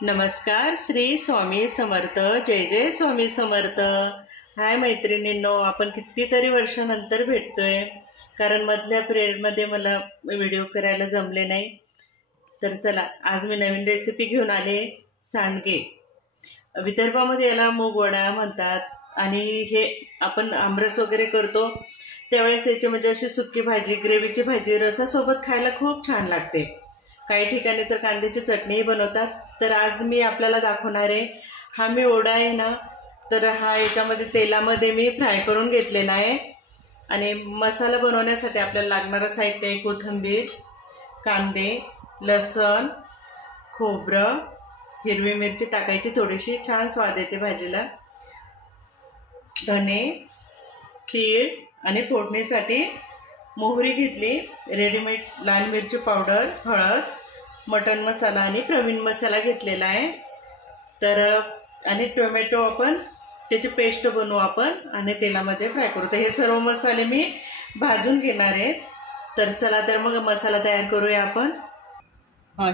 नमस्कार. श्री स्वामी समर्थ. जय जय स्वामी समर्थ. हाय मैत्रिणींनो, आपण कितीतरी वर्षानंतर भेटतोय, कारण मधल्या पिरियडमध्ये मला व्हिडिओ करायला जमले नाही. तर चला, आज मी नवीन रेसिपी घेऊन आले. सांडगे. विदर्भामध्ये याला मूगवडा म्हणतात आणि हे आपण आमरस वगैरे करतो त्यावेळेस याची म्हणजे अशी सुकी भाजी, ग्रेव्हीची भाजी रसासोबत खायला खूप छान लागते. काही ठिकाणी तर कांद्याची चटणीही बनवतात. तर आज मी आपल्याला दाखवणार आहे. हा मी वडा आहे ना, तर हा याच्यामध्ये तेलामध्ये मी फ्राय करून घेतलेला आहे. आणि मसाला बनवण्यासाठी आपल्याला लागणारं साहित्य आहे कोथिंबीर, कांदे, लसूण, खोबरं, हिरवी मिरची टाकायची थोडीशी, छान स्वाद येते भाजीला, धने, तीळ आणि फोडणीसाठी मोहरी घेतली, रेडीमेड लाल मिरची पावडर, हळद, मटन मसाला आणि प्रवीण मसाला घेतलेला आहे. तर आणि टोमॅटो आपण त्याची पेस्ट बनवू आपण आणि तेलामध्ये फ्राय करू. तर हे सर्व मसाले मी भाजून घेणार आहे. तर चला, तर मग मसाला तयार करूया आपण.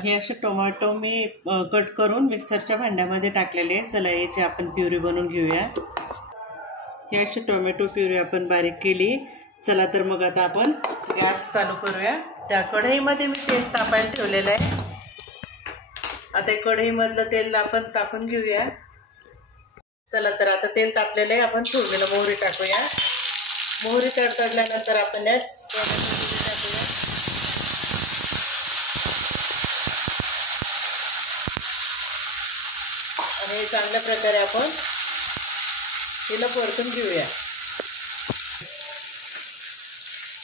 हे असे टोमॅटो मी कट करून मिक्सरच्या भांड्यामध्ये टाकलेले आहे. चला, याची आपण प्युरी बनवून घेऊया. हे अशी टोमॅटो प्युरी आपण बारीक केली. चला, तर मग आता आपण गॅस चालू करूया. त्या कढईमध्ये मी तेल तापायला ठेवलेलं आहे. आता कढईमधलं तेल आपण तापून घेऊया. चला, तर आता तेल तापलेलं आहे. आपण ठेवलेलं मोहरी टाकूया. मोहरी तडतडल्यानंतर आपण यात टोमॅटो टाकूया. आणि चांगल्या प्रकारे आपण तिला परतून घेऊया.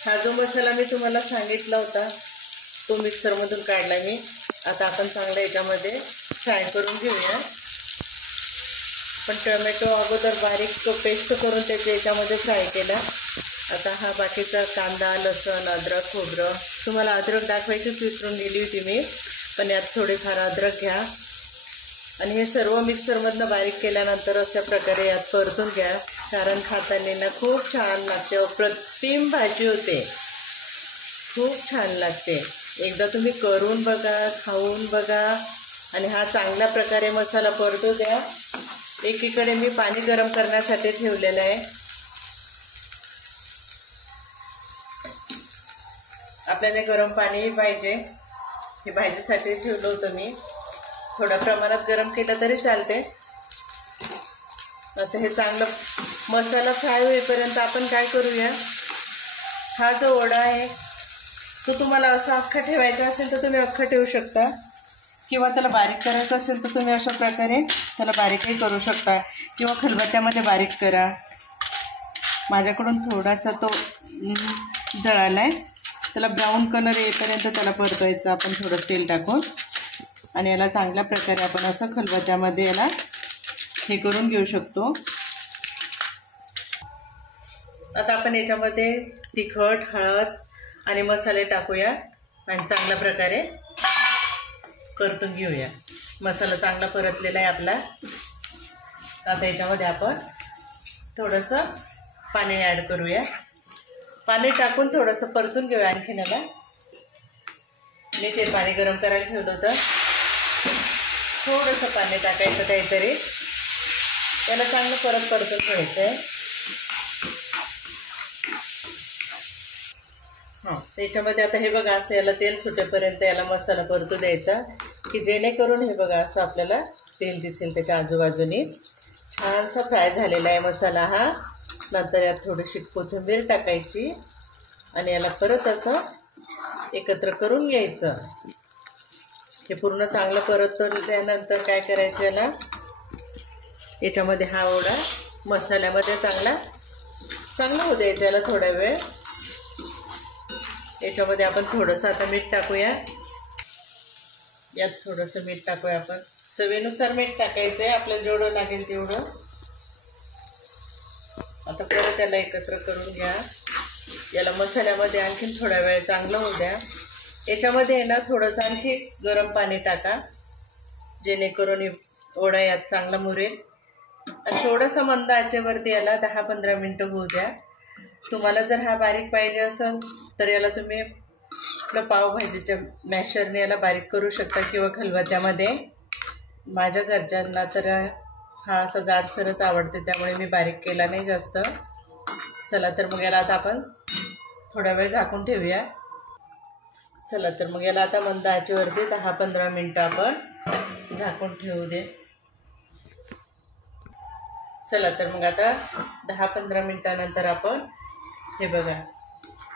हा जो मसाला मी तुम्हाला सांगितला होता तो मिक्सरमधून काढला मी. आता आपण चांगला याच्यामध्ये फ्राय करून घेऊया. पण टोमॅटो अगोदर बारीक पेस्ट करून त्याच्या याच्यामध्ये फ्राय केला. आता हा बाकीचा कांदा, लसूण, अद्रक, खोबरं, तुम्हाला अद्रक दाखवायचीच विसरून गेली होती मी, पण यात थोडीफार अद्रक घ्या आणि हे सर्व मिक्सरमधनं बारीक केल्यानंतर अशा प्रकारे यात परतून घ्या. कारण खाताना ना खूप छान लागते. अप्रतिम भाजी होते, खूप छान लागते. एकदा तुम्ही करून बघा, खाऊन बघा. आणि हा चांगल्या प्रकारे मसाला परतू द्या. एकीकडे मी पाणी गरम करण्यासाठी ठेवलेलं आहे. आपल्याला गरम पाणी पाहिजे, हे भाजीसाठी ठेवलं होतं मी. थोड्या प्रमाणात गरम केलं तरी चालते. आता हे चांगलं मसाला फ्राय होईपर्यंत आपण काय करूया, हा जो वडा आहे तो तुम्हाला असा अख्खा ठेवायचा असेल तर तुम्ही अख्खा ठेवू शकता, किंवा त्याला बारीक करायचं असेल तर तुम्ही अशा प्रकारे त्याला बारीकही करू शकता, किंवा खलबत्त्यामध्ये बारीक करा. माझ्याकडून थोडासा तो जळाला आहे. त्याला ब्राऊन कलर येईपर्यंत त्याला परतवायचं आपण थोडं तेल टाकून. आणि याला चांगल्या प्रकारे आपण असं खलबत्त्यामध्ये याला हे करून घेऊ शकतो. आता आपण याच्यामध्ये तिखट, हळद आणि मसाले टाकूया आणि चांगल्या प्रकारे परतून घेऊया. मसाला चांगला परतलेला आहे आपला. आता याच्यामध्ये आपण थोडंसं पाणी ॲड करूया. पाणी टाकून थोडंसं परतून घेऊया. आणखीन याला मी ते पाणी गरम करायला ठेवलं होतं. थोडंसं पाणी टाकायचं काहीतरी. त्याला चांगलं परतून ठेवायचं आहे. त्याच्यामध्ये आता हे बघा, असं याला तेल सुटेपर्यंत याला मसाला परतू द्यायचा, की जेणेकरून हे बघा असं आपल्याला तेल दिसेल त्याच्या आजूबाजूनी. छानसा फ्राय झालेला आहे मसाला हा. नंतर यात थोडीशी कोथिंबीर टाकायची आणि याला परत असं एकत्र करून घ्यायचं. हे पूर्ण चांगलं परतल्यानंतर काय करायचं, याच्यामध्ये हा वडा मसाल्यामध्ये चांगला होऊ द्यायचा याला थोडा वेळ. याच्यामध्ये आपण थोडंसं आता मीठ टाकूया. यात थोडंसं मीठ टाकूया आपण. चवीनुसार मीठ टाकायचं आहे, आपल्याला जेवढं लागेल तेवढं. आता परत त्याला एकत्र करून घ्या. याला मसाल्यामध्ये आणखीन थोडा वेळ चांगलं होऊ द्या. याच्यामध्ये आहे ना थोडंसं आणखी गरम पाणी टाका, जेणेकरून वडा यात चांगला मुरेल. आणि थोडंसं मंद आचेवरती याला 10-15 मिनटं होऊ द्या. तुम्हाला जर हा बारीक पाहिजे असेल तर याला तुम्ही आपलं पावभाजीच्या मॅशरने याला बारीक करू शकता, किंवा खलबत्त्यामध्ये. माझ्या घरच्यांना तर हा असा जाडसरच आवडते, त्यामुळे मी बारीक केला नाही जास्त. चला तर मग याला आता आपण थोडा वेळ झाकून ठेवूया. चला तर मग याला आता मंद आचेवरती 10-15 मिनटं आपण झाकून ठेवू दे. चला तर मग आता 10-15 मिनटानंतर आपण हे बघा,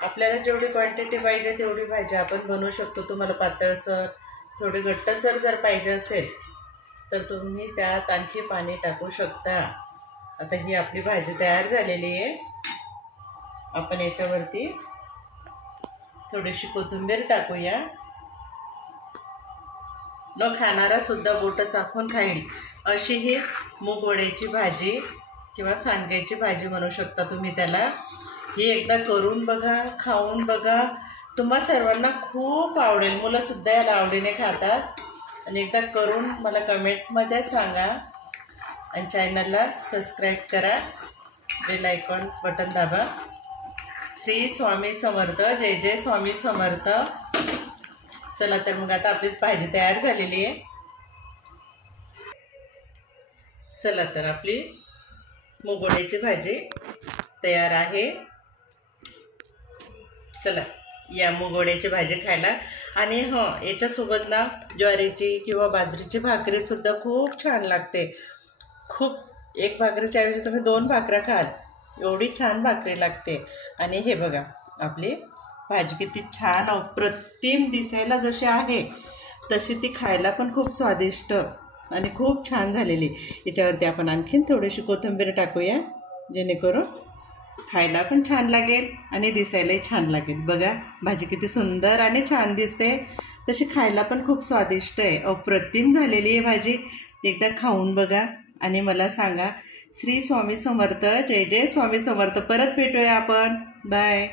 आपल्याला जेवढी क्वांटिटी पाहिजे तेवढी भाजी आपण बनवू शकतो. तुम्हाला पातळसर थोडी घट्टसर जर पाहिजे असेल तर तुम्ही त्यात आणखी पाणी टाकू शकता. आता ही आपली भाजी तयार झालेली आहे. आपण याच्यावरती थोडीशी कोथिंबीर टाकूया. न खाणारा सुद्धा बोटं चाखून खाईल अशी ही मूगवड्याची भाजी किंवा सांडग्याची भाजी बनवू शकता तुम्ही त्याला. ही एकदा करून बघा, खाऊन बघा, तुम्हा सर्वांना खूप आवडेल. मुलंसुद्धा याला आवडीने खातात. आणि एकदा करून मला कमेंटमध्ये सांगा. आणि चॅनलला सबस्क्राईब करा, बेल आयकॉन बटन दाबा. श्री स्वामी समर्थ. जय जय स्वामी समर्थ. चला तर मग आता आपली भाजी तयार झालेली आहे. चला तर आपली मूगवड्याची भाजी तयार आहे. चला या मूगवड्याची भाजी खायला. आणि याच्यासोबत ना ज्वारीची किंवा बाजरीची भाकरीसुद्धा खूप छान लागते. खूप एक भाकरीच्या ऐवजी तुम्ही 2 भाकऱ्या खाल, एवढी छान भाकरी लागते. आणि हे बघा आपली भाजी किती छान अप्रतिम दिसायला जशी आहे तशी ती खायला पण खूप स्वादिष्ट आणि खूप छान झालेली. याच्यावरती आपण आणखीन थोडीशी कोथिंबीर टाकूया, जेणेकरून खायला पण छान लागेल आणि दिसायलाही छान लागेल. बघा भाजी किती सुंदर आणि छान दिसते, तशी खायला पण खूप स्वादिष्ट आहे. अप्रतिम झालेली आहे भाजी. एकदा खाऊन बघा आणि मला सांगा. श्री स्वामी समर्थ. जय जय स्वामी समर्थ. परत भेटूया आपण. बाय.